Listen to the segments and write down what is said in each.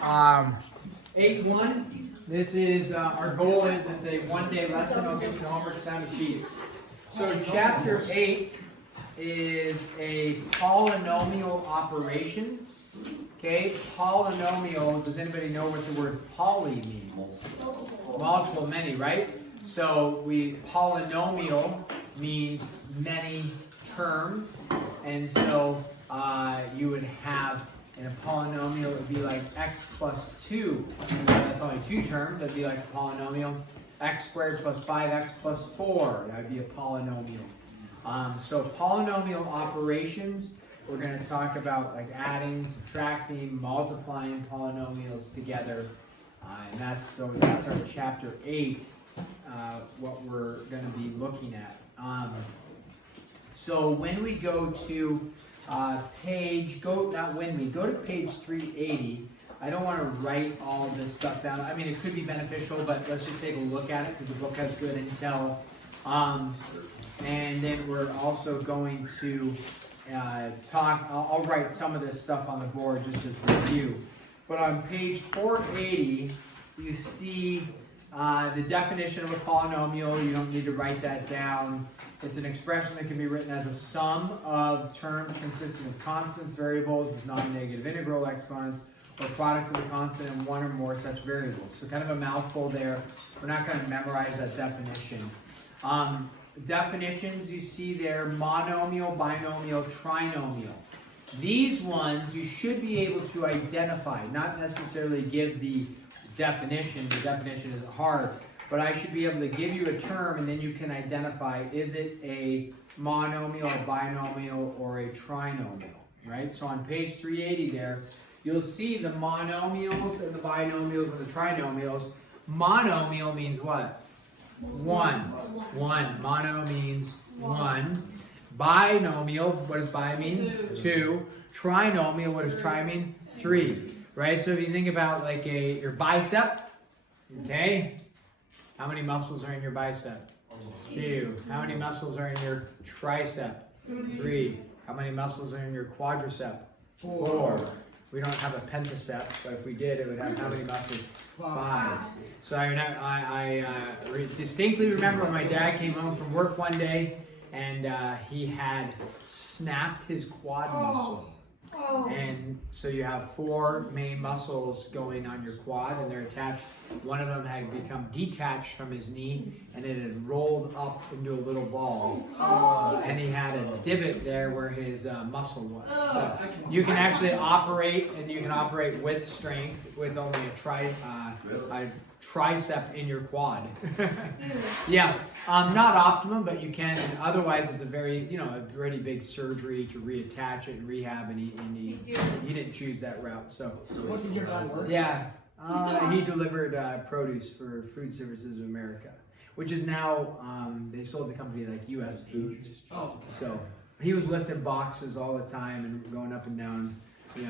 8-1. This is our goal is it's a one-day lesson. I'll get you the homework assignment sheets. So chapter 8 is a polynomial operations. Okay, polynomial. Does anybody know what the word poly means? Multiple, many, right? So polynomial means many terms, and so you would have in a polynomial it would be like x plus 2. That's only 2 terms. That'd be like a polynomial. X squared plus 5x plus 4. That would be a polynomial. So polynomial operations. We're going to talk about like adding, subtracting, multiplying polynomials together, and that's our chapter 8. What we're going to be looking at. So when we go to go to page 380. I don't want to write all this stuff down. I mean, it could be beneficial, but let's just take a look at it because the book has good intel. And then we're also going to talk. I'll write some of this stuff on the board just as review. But on page 480, you see the definition of a polynomial. You don't need to write that down. It's an expression that can be written as a sum of terms consisting of constants, variables with non-negative integral exponents, or products of a constant and one or more such variables. So kind of a mouthful there. We're not going to memorize that definition. Definitions you see there: monomial, binomial, trinomial. These ones you should be able to identify, not necessarily give the definition. The definition isn't hard, but I should be able to give you a term and then you can identify, is it a monomial, a binomial, or a trinomial, right? So on page 380 there, you'll see the monomials and the binomials and the trinomials. Monomial means what? One. Mono means one. Binomial, what does bi mean? Two. Trinomial, what does tri mean? Three. Right? So if you think about like your bicep, okay? How many muscles are in your bicep? 2. How many muscles are in your tricep? 3. How many muscles are in your quadricep? 4. We don't have a pentacep, but if we did, it would have how many muscles? 5. So I distinctly remember when my dad came home from work one day and he had snapped his quad muscle. And so you have 4 main muscles going on your quad, and they're attached. One of them had become detached from his knee, and it had rolled up into a little ball. And he had a divot there where his muscle was. So you can actually operate, and you can operate with strength with only a tricep in your quad. Yeah, not optimum, but you can. And otherwise, it's a pretty big surgery to reattach it and rehab. And he didn't choose that route. So what did your dad work? Yeah, he delivered produce for Food Services of America, which is now they sold the company like U.S. Foods. Oh, okay. So he was lifting boxes all the time and going up and down, the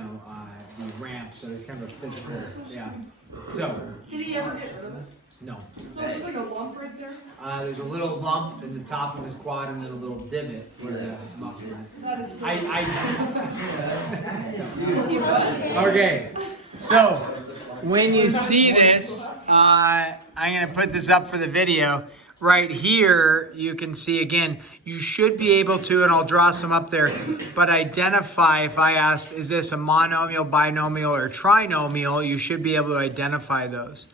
ramp. So he's kind of a physical, yeah. So, Did he ever get rid of it? no. So there's like a lump right there? There's a little lump in the top of his quad and then a little divot where the muscle is. That is so Okay, so when you see this, I'm going to put this up for the video. Right here, you can see again, you should be able to, and I'll draw some up there, but identify, if I asked, is this a monomial, binomial, or trinomial, you should be able to identify those.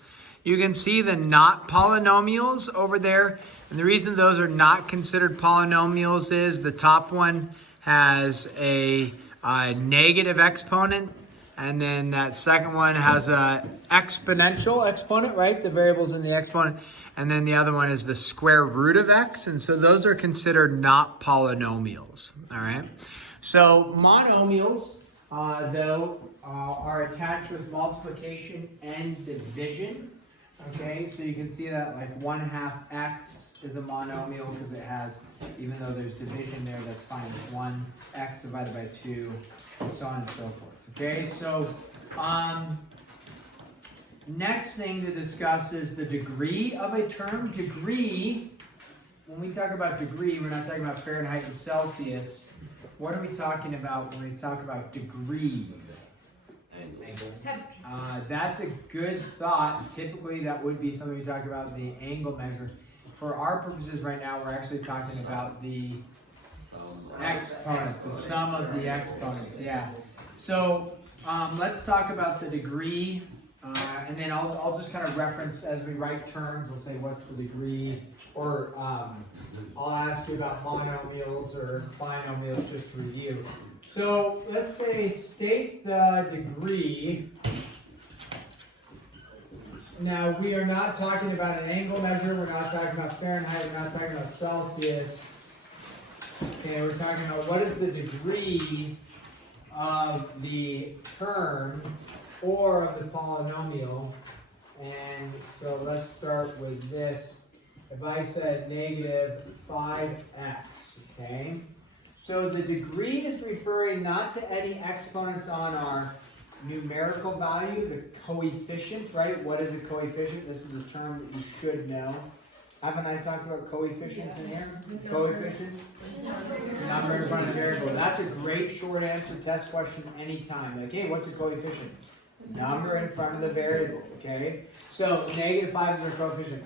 You can see the not polynomials over there, and the reason those are not considered polynomials is the top one has a negative exponent, and then that second one has a exponential exponent, right? The variable's in the exponent. And then the other one is the square root of x. And so those are considered not polynomials, all right? So monomials, though, are attached with multiplication and division, okay? So you can see that like 1/2 x is a monomial because it has, even though there's division there, that's fine. It's 1x divided by 2, and so on and so forth, okay? So, next thing to discuss is the degree of a term. Degree, when we talk about degree, we're not talking about Fahrenheit and Celsius. What are we talking about when we talk about degree? angle? That's a good thought. Typically, that would be something we talk about, the angle measure. For our purposes right now, we're actually talking about the exponents, the sum of the exponents, yeah. So let's talk about the degree, and then I'll just kind of reference as we write terms, we'll say what's the degree, or I'll ask you about monomials or binomials just to review. So let's say state the degree. Now we are not talking about an angle measure, we're not talking about Fahrenheit, we're not talking about Celsius. Okay, we're talking about what is the degree of the term or of the polynomial. And so let's start with this. If I said negative 5x, okay? So the degree is referring not to any exponents on our numerical value, the coefficient, right? What is a coefficient? This is a term that you should know. Haven't I talked about coefficients in here? Coefficient? Number in front of the variable. That's a great short answer test question anytime. Okay, what's a coefficient? Number in front of the variable, okay? So negative 5 is our coefficient.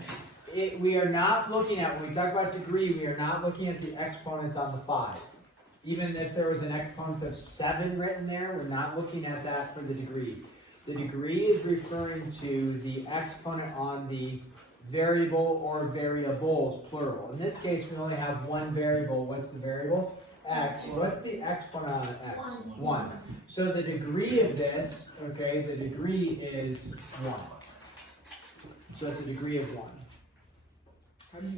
We are not looking at, when we talk about degree, we are not looking at the exponent on the 5. Even if there was an exponent of 7 written there, we're not looking at that for the degree. The degree is referring to the exponent on the variable or variables, plural. In this case, we only have one variable. What's the variable? X. What's the exponent on x? 1. So the degree of this, okay, the degree is 1. So it's a degree of 1.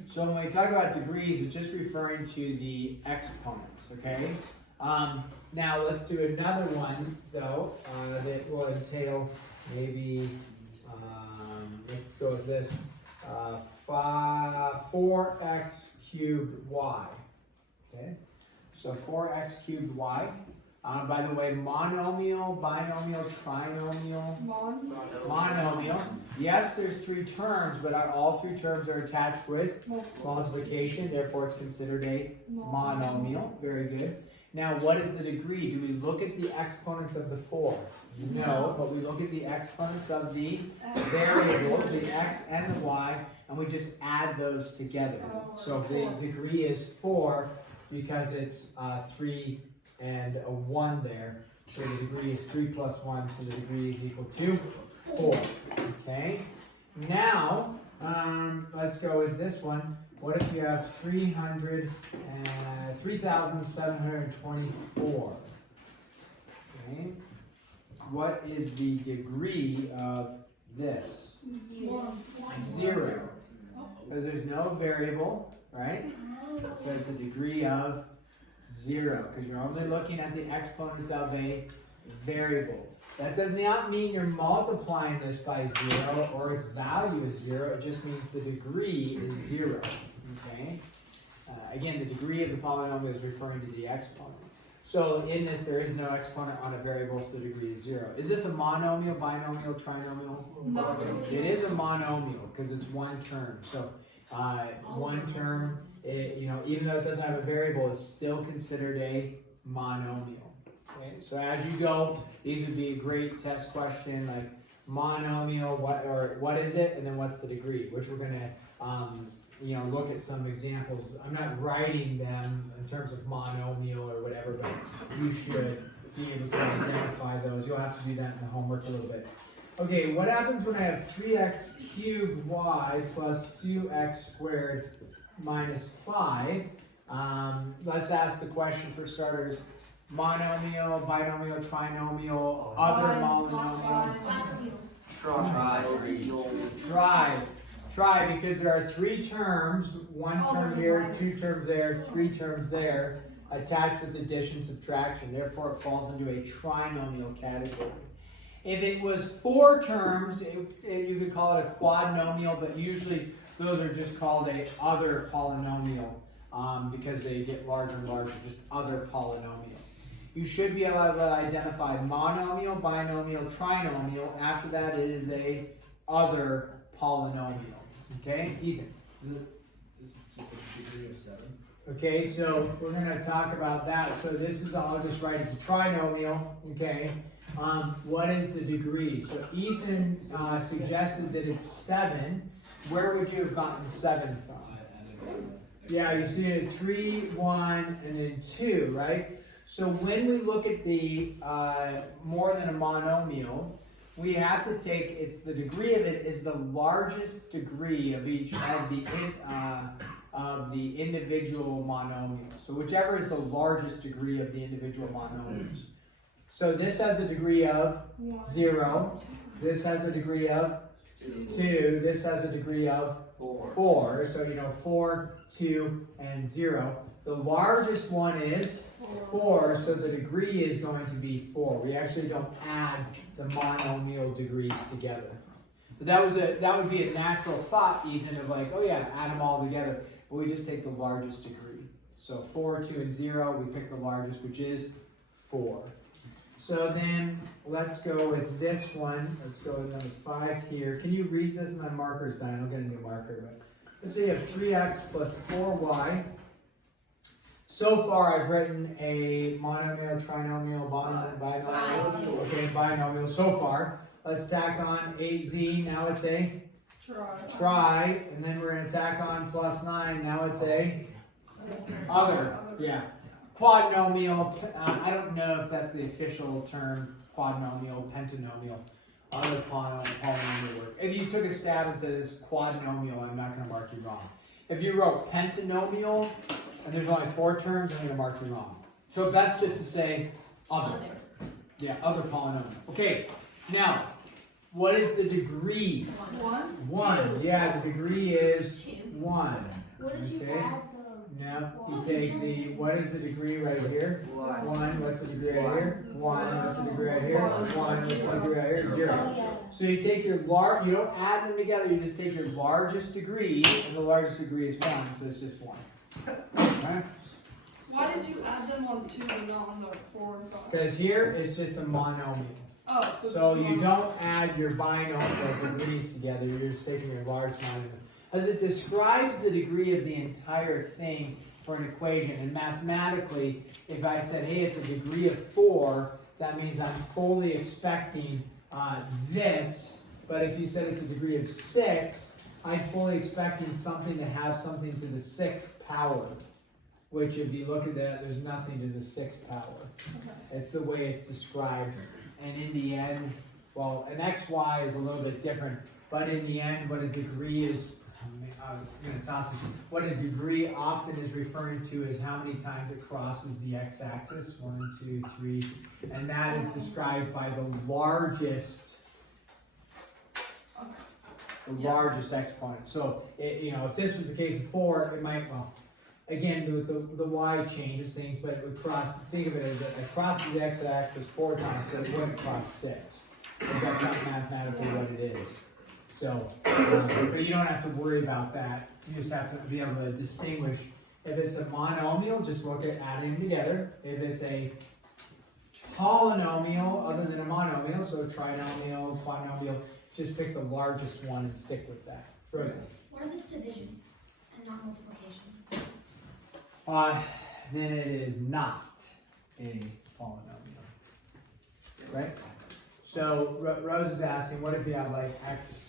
So when we talk about degrees, it's just referring to the exponents, okay? Now let's do another one, though, that will entail maybe, let's go with this, 4x cubed y, okay? So 4x cubed y. By the way, monomial, binomial, trinomial, monomial. Yes, there's 3 terms, but all 3 terms are attached with multiplication. Therefore, it's considered a monomial. Very good. Now, what is the degree? Do we look at the exponent of the 4? No, but we look at the exponents of the variables, the x and the y, and we just add those together. So the degree is 4 because it's 3 and a 1 there. So the degree is 3 plus 1, so the degree is equal to 4. Okay? Now, let's go with this one. What if you have 3,724? Okay? What is the degree of this? 0. Because there's no variable, right? So it's a degree of 0, because you're only looking at the exponent of a variable. That does not mean you're multiplying this by 0 or its value is 0. It just means the degree is 0. Okay? Again, the degree of the polynomial is referring to the exponent. So in this, there is no exponent on a variable, so the degree is 0. Is this a monomial, binomial, trinomial? No. It is a monomial because it's one term. So one term, even though it doesn't have a variable, it's still considered a monomial. Okay? So as you go, these would be a great test question, like monomial, what is it, and then what's the degree, which we're going to look at some examples. I'm not writing them in terms of monomial or whatever, but you should be able to identify those. You'll have to do that in the homework a little bit. Okay, what happens when I have 3x cubed y plus 2x squared minus 5? Let's ask the question for starters. Monomial, binomial, trinomial, other monomial. Try, because there are 3 terms, 1 term here, 2 terms there, 3 terms there, attached with addition, subtraction. Therefore, it falls into a trinomial category. If it was 4 terms, you could call it a quadnomial, but usually those are just called a other polynomial because they get larger and larger, just other polynomial. You should be able to identify monomial, binomial, trinomial. After that, it is a other polynomial. Okay, Ethan? This is a degree of 7. Okay, so we're going to talk about that. So this is, I'll just write it's a trinomial. Okay, what is the degree? So Ethan suggested that it's 7. Where would you have gotten 7 from? Yeah, you see it at 3, 1, and then 2, right? So when we look at the more than a monomial, we have to take, it's the degree of it is the largest degree of each of the individual monomials. So whichever is the largest degree of the individual monomials. So this has a degree of 0. This has a degree of 2. This has a degree of 4. So 4, 2, and 0. The largest one is 4, so the degree is going to be 4. We actually don't add the monomial degrees together. But that would be a natural thought, Ethan, of like, oh yeah, add them all together. But we just take the largest degree. So 4, 2, and 0, we pick the largest, which is 4. So then let's go with this one. Let's go with number 5 here. Can you read this? My marker's dying. I'll get a new marker. But let's say you have 3x plus 4y. So far, I've written a monomial, trinomial, binomial. Okay, binomial so far. Let's tack on 8z. Now it's a try. And then we're going to tack on plus 9. Now it's a other. Yeah. Quadnomial. I don't know if that's the official term. Quadnomial, pentanomial. Other polynomial work. If you took a stab and said it's quadnomial, I'm not going to mark you wrong. If you wrote pentanomial, and there's only 4 terms, I'm going to mark you wrong. So best just to say other. Yeah, other polynomial. Okay, now, what is the degree? 1. Yeah, the degree is 1. What did you Okay. add? Now, you take the, what is the degree right here? 1. What's the degree right here? 1. What's the degree right here? 1. What's the degree right here? 0. So you take your you don't add them together, you just take your largest degree, and the largest degree is 1, so it's just 1. Right? Why did you add them on 2 and not on the 4 and 5? Because here it's just a monomial. Oh, So just you one. don't add your binomial degrees together, you're just taking your large monomial. As it describes the degree of the entire thing for an equation, and mathematically, if I said, hey, it's a degree of 4, that means I'm fully expecting this, but if you said it's a degree of 6, I'm fully expecting something to have something to the 6th power, which if you look at that, there's nothing to the 6th power. It's the way it's described. And in the end, well, an xy is a little bit different, but in the end, what a degree is, I'm going to toss it. What a degree often is referring to is how many times it crosses the x-axis. 1, 2, 3. And that is described by the largest exponent. So, if this was the case of 4, it might, well, again, with the y changes things, but it would cross, think of it as it crosses the x-axis 4 times, but it wouldn't cross 6. Because that's not mathematically what it is. So, but you don't have to worry about that. You just have to be able to distinguish. If it's a monomial, just look at adding them together. If it's a polynomial, other than a monomial, so a trinomial, quadnomial, just pick the largest one and stick with that. Rosa. What if it's division and not multiplication? Then it is not a polynomial. Right? So Rose is asking, what if you have like x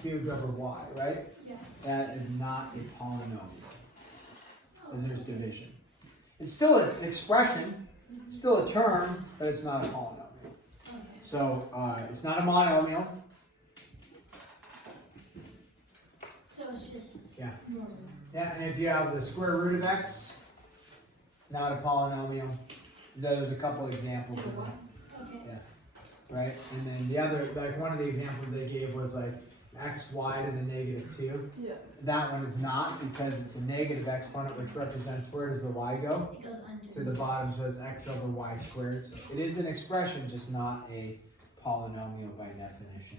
cubed over y, right? Yeah. That is not a polynomial, because there's division. It's still an expression, it's still a term, but it's not a polynomial. Okay. So it's not a monomial. So it's just Yeah. normal. Yeah, and if you have the square root of x, not a polynomial. There's a couple examples of that. Okay. Yeah. Right? And then the other, like one of the examples they gave was like xy to the negative 2. Yeah. That one is not, because it's a negative exponent, which represents where does the y go? It goes under. To the bottom, so it's x over y squared. So it is an expression, just not a polynomial by definition.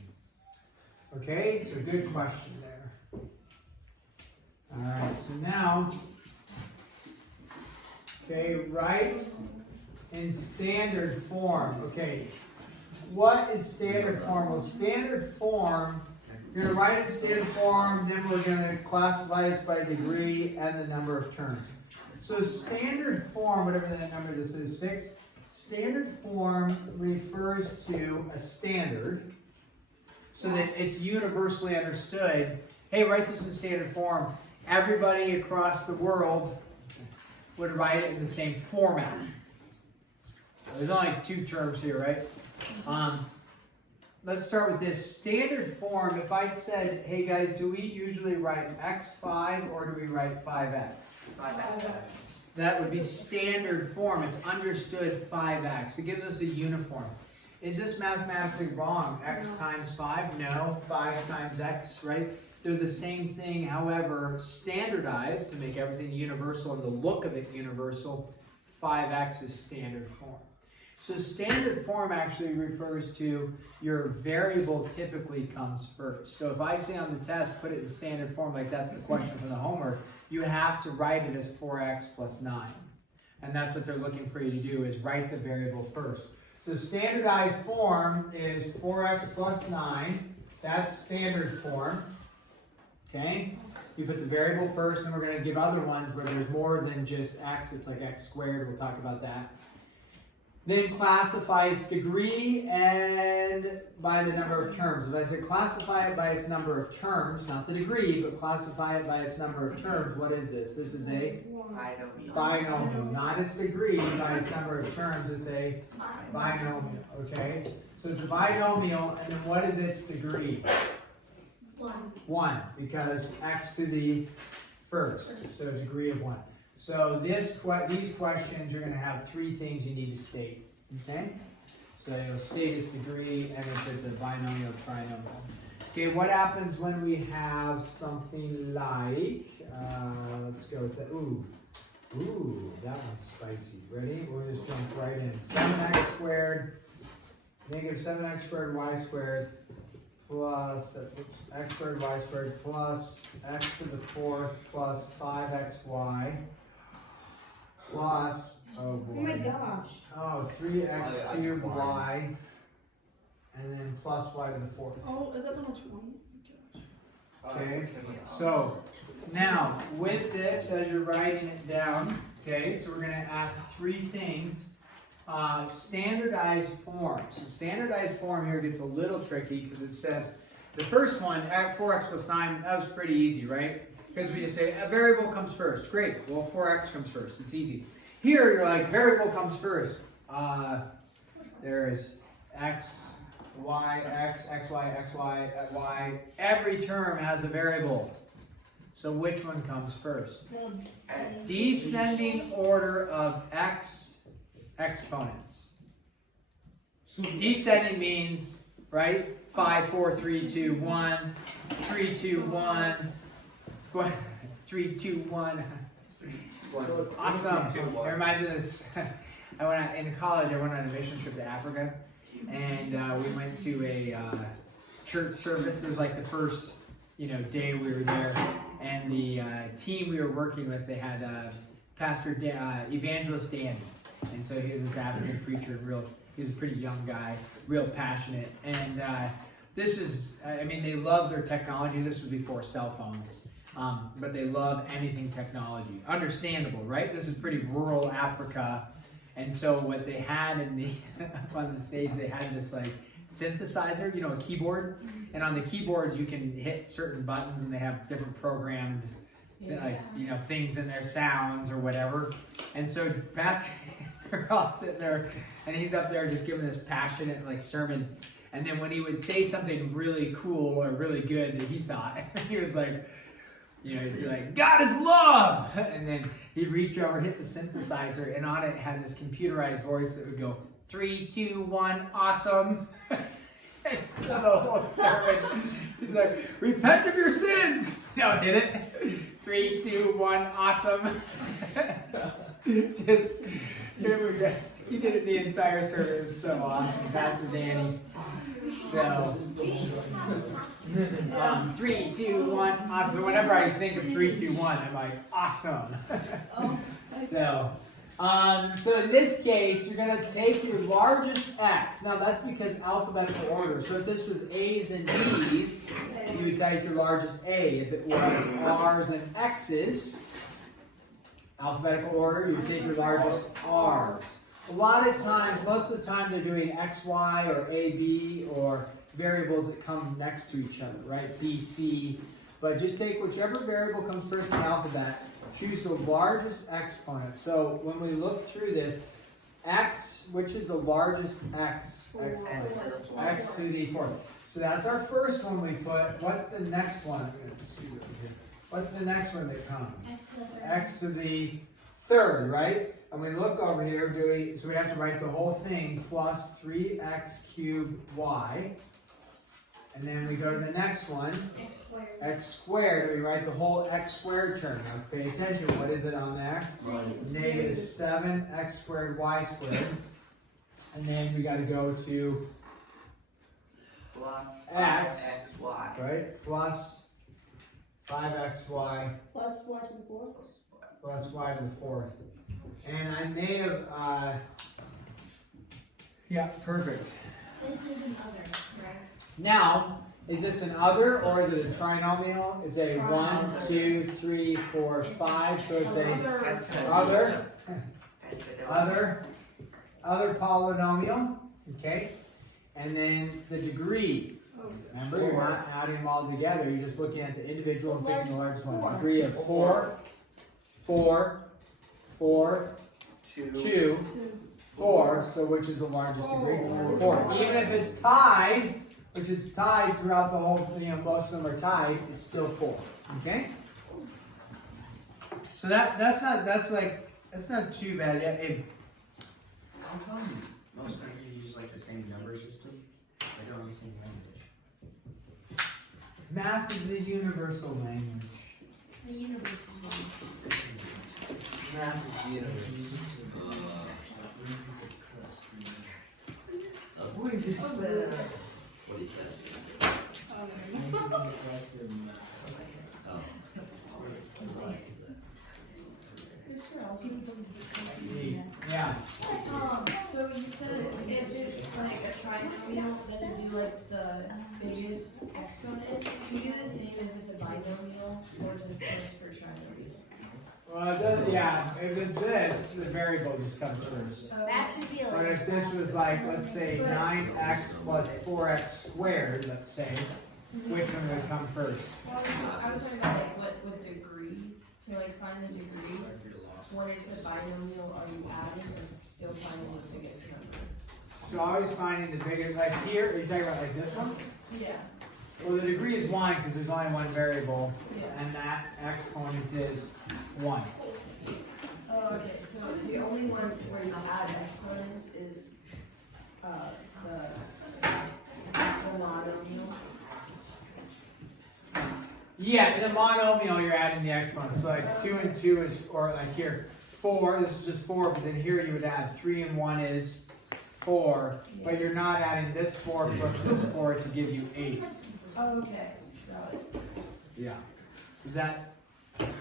Okay, so good question there. Alright, so now, okay, write in standard form. Okay, what is standard form? Well, standard form, you're going to write it in standard form, then we're going to classify it by degree and the number of terms. So standard form, whatever that number this is, 6. Standard form refers to a standard so that it's universally understood. Hey, write this in standard form. Everybody across the world would write it in the same format. There's only two terms here, right? Let's start with this. Standard form, if I said, hey guys, do we usually write x5 or do we write 5x? 5x. That would be standard form. It's understood 5x. It gives us a uniform. Is this mathematically wrong? X times 5? No. 5 times x, right? They're the same thing, however, standardized to make everything universal and the look of it universal. 5x is standard form. So standard form actually refers to your variable typically comes first. So if I say on the test, put it in standard form, like that's the question from the homework, you have to write it as 4x plus 9. And that's what they're looking for you to do, is write the variable first. So standardized form is 4x plus 9. That's standard form. Okay? You put the variable first, and we're going to give other ones where there's more than just x. It's like x squared. We'll talk about that. Then classify its degree and by the number of terms. If I say classify it by its number of terms, not the degree, but classify it by its number of terms, what is this? This is a binomial. Not its degree, by its number of terms, it's a binomial. Okay? So it's a binomial, and then what is its degree? 1, because x to the first, so degree of 1. So these questions, you're going to have 3 things you need to state. Okay? So you'll state its degree, and if it's a binomial, trinomial. Okay, what happens when we have something like, let's go with that. Ooh, that one's spicy. Ready? We'll just jump right in. 7x squared, negative 7x squared y squared, plus x squared y squared plus x to the 4th plus 5xy plus, oh boy. Oh my gosh. Oh, 3x cubed y, and then plus y to the 4th. Oh, is that number 20? Okay, so now with this, as you're writing it down, okay, so we're going to ask 3 things. Standardized form. So standardized form here gets a little tricky because it says, the first one, at 4x plus 9, that was pretty easy, right? Because we just say, a variable comes first. Great, well 4x comes first, it's easy. Here you're like, variable comes first. There's x, y, x, xy, xy, y. Every term has a variable. So which one comes first? Descending order of x exponents. Descending means, right? 5, 4, 3, 2, 1, 3, 2, 1, 3, 2, 1. Awesome. It reminds me of this. In college, I went on a mission trip to Africa, and we went to a church service. It was like the first, day we were there, and the team we were working with, they had Pastor Evangelist Danny, and so he was this African preacher. He was a pretty young guy, real passionate, and they love their technology. This was before cell phones. But they love anything technology. Understandable, right? This is pretty rural Africa. And so what they had up on the stage, they had this like synthesizer, a keyboard. And on the keyboards, you can hit certain buttons and they have different programmed, things in their sounds or whatever. And so Pastor, we're all sitting there and he's up there just giving this passionate sermon. And then when he would say something really cool or really good that he thought, he was like, he'd be like, God is love! And then he'd reach over, hit the synthesizer, and on it had this computerized voice that would go, 3, 2, 1, awesome. And so the whole sermon, he's like, repent of your sins! No, hit it. 3, 2, 1, awesome. Just, here we go. He did it the entire sermon. It was so awesome. Pastor Danny. So, 3, 2, 1, awesome. Whenever I think of 3, 2, 1, I'm like, awesome. So in this case, you're going to take your largest x. Now that's because alphabetical order. So if this was A's and B's, you would take your largest A. If it was R's and X's, alphabetical order, you would take your largest R's. a lot of times, most of the time they're doing x, y, or a, b, or variables that come next to each other, right? B, c. But just take whichever variable comes first in the alphabet, choose the largest exponent. So when we look through this, x, which is the largest x exponent? X to the fourth. So that's our first one we put. What's the next one? I'm going to see it over here. What's the next one that comes? X to the third, right? And we look over here, so we have to write the whole thing plus 3x cubed y. And then we go to the next one, x squared. We write the whole x squared term. Now pay attention, what is it on there? Negative 7x squared y squared. And then we got to go to plus x, 5xy. right? Plus 5xy Plus y to the fourth. plus y to the fourth. And I may have, yeah, perfect. This is an other, right? Now, is this an other or is it a trinomial? It's a 1, 2, 3, 4, 5. So it's a other polynomial. Okay. And then the degree. Remember, you're not adding them all together. You're just looking at the individual and picking the largest one. Degree of 4, 4, 4, 2, 4. So which is the largest degree? 4. Even if it's tied. If it's tied throughout the whole, most of them are tied, it's still 4. Okay? So that's not too bad. Yeah, How come most countries use like the same number system? They don't use the same language. math is the universal language. The universal one. Math is the universe. Boy, this What is that? Oh, there you go. yeah. So you said if it's like a trinomial, then you do like the biggest exponent. Do you do the same as with the binomial, or is it just for trinomial? Well, it does, yeah. If it's this, the variable just comes first. That should be But like. if this was like, let's say 9x plus 4x squared, let's say, which one would come first? Well, I was talking about like what degree, to like find the degree. When it's a binomial, are you adding or still finding the biggest number? So always finding the biggest, like here, are you talking about like this one? Yeah. Well, the degree is 1 because there's only one variable, Yeah. and that exponent is 1. Oh, okay. So the only one where you add exponents is the monomial. Yeah, in the monomial, you're adding the exponents. So like 2 and 2 is, or like here, 4, this is just 4, but then here you would add 3 and 1 is 4, but you're not adding this 4 plus this 4 to give you 8. Oh, okay. Got it. Yeah. Does that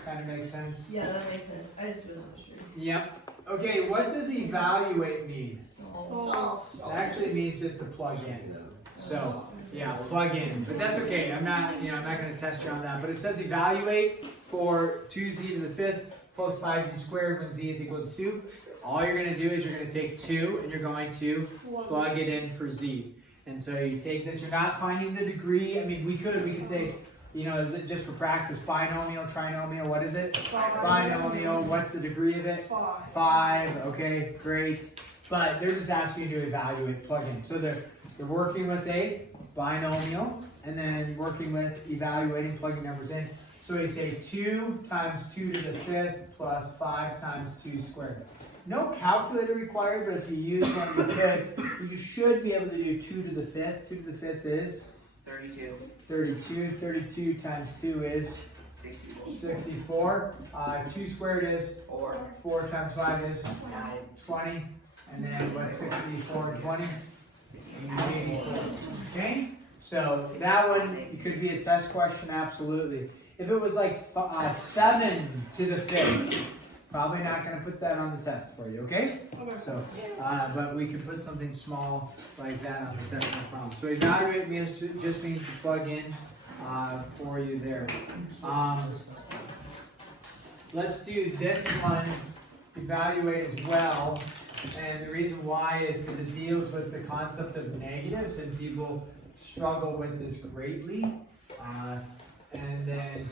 kind of make sense? Yeah, that makes sense. I just wasn't sure. Yep. Okay, what does evaluate mean? Solve. It actually means just to plug in. So, yeah, plug in. But that's okay. I'm not going to test you on that. But it says evaluate for 2z to the 5th plus 5z squared when z is equal to 2. All you're going to do is you're going to take 2 and you're going to plug it in for z. And so you take this, you're not finding the degree. I mean, we could say, is it just for practice, binomial, trinomial, what is it? Binomial, what's the degree of it? 5. 5, okay, great. But they're just asking you to evaluate, plug in. So they're working with a binomial and then working with evaluating, plugging numbers in. So we say 2 times 2 to the 5th plus 5 times 2 squared. No calculator required, but if you use one, you should be able to do 2 to the 5th. 2 to the 5th is 32. 32. 32 times 2 is 64. 2 squared is 4. 4 times 5 is 9. 20. And then what's 64 and 20? 84. Okay? So that one, it could be a test question, absolutely. If it was like 7 to the 5th, probably not going to put that on the test for you, okay? So, but we could put something small like that on the test, no problem. So evaluate means just means to plug in for you there. Let's do this one, evaluate as well. And the reason why is because it deals with the concept of negatives, and people struggle with this greatly. And then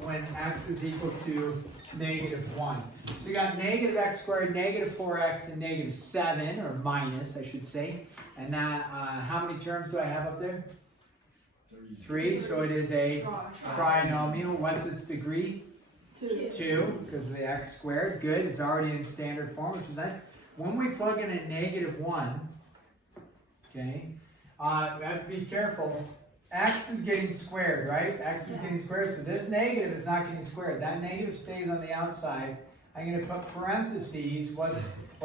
when x is equal to -1. So you got negative x squared, negative 4x, and negative 7, or minus, I should say. And that, how many terms do I have up there? 3. So it is a trinomial. What's its degree? 2, because of the x squared. Good. It's already in standard form, which is nice. When we plug in a -1, okay, we have to be careful. X is getting squared, right? X is getting squared, so this negative is not getting squared. That negative stays on the outside. I'm going to put parentheses. What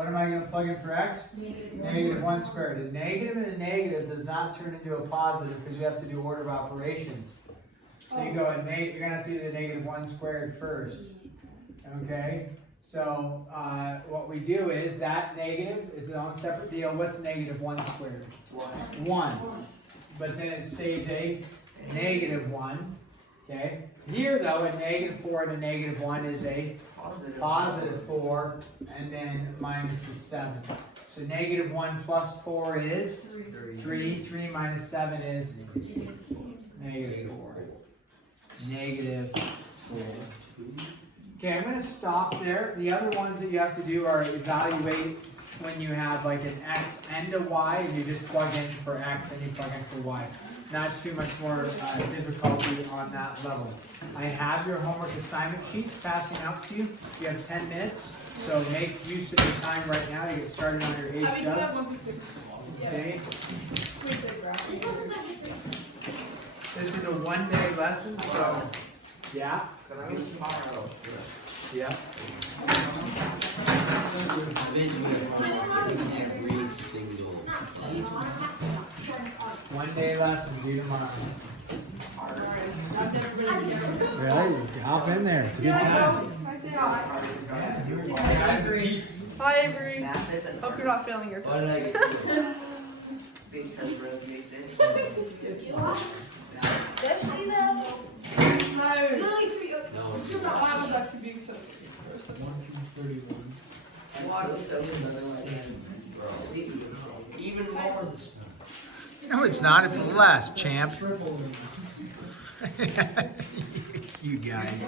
am I going to plug in for x? -1 squared. A negative and a negative does not turn into a positive because you have to do order of operations. So you go, you're going to have to do the -1 squared first. Okay? So what we do is that negative is its own separate deal. What's -1 squared? 1. But then it stays a -1. Okay? Here though, a -4 and a -1 is a +4, and then minus the 7. So -1 plus 4 is 3. 3 minus 7 is -4. -4. Okay, I'm going to stop there. The other ones that you have to do are evaluate when you have like an x and a y, and you just plug in for x and you plug in for y. Not too much more difficulty on that level. I have your homework assignment sheets passing out to you. You have 10 minutes, so make use of your time right now to get started on your HDubs. Okay. This is a one-day lesson, so yeah. Can I leave tomorrow? Yeah. One-day lesson, do tomorrow. Really? Hop in there. It's a good time. Hi, Avery. Hope you're not failing your test. Because Rosie exists. Does she though? No. Literally 3. Mine was actually being so sweet. 31. Even more. No, it's not. It's less, champ. You guys.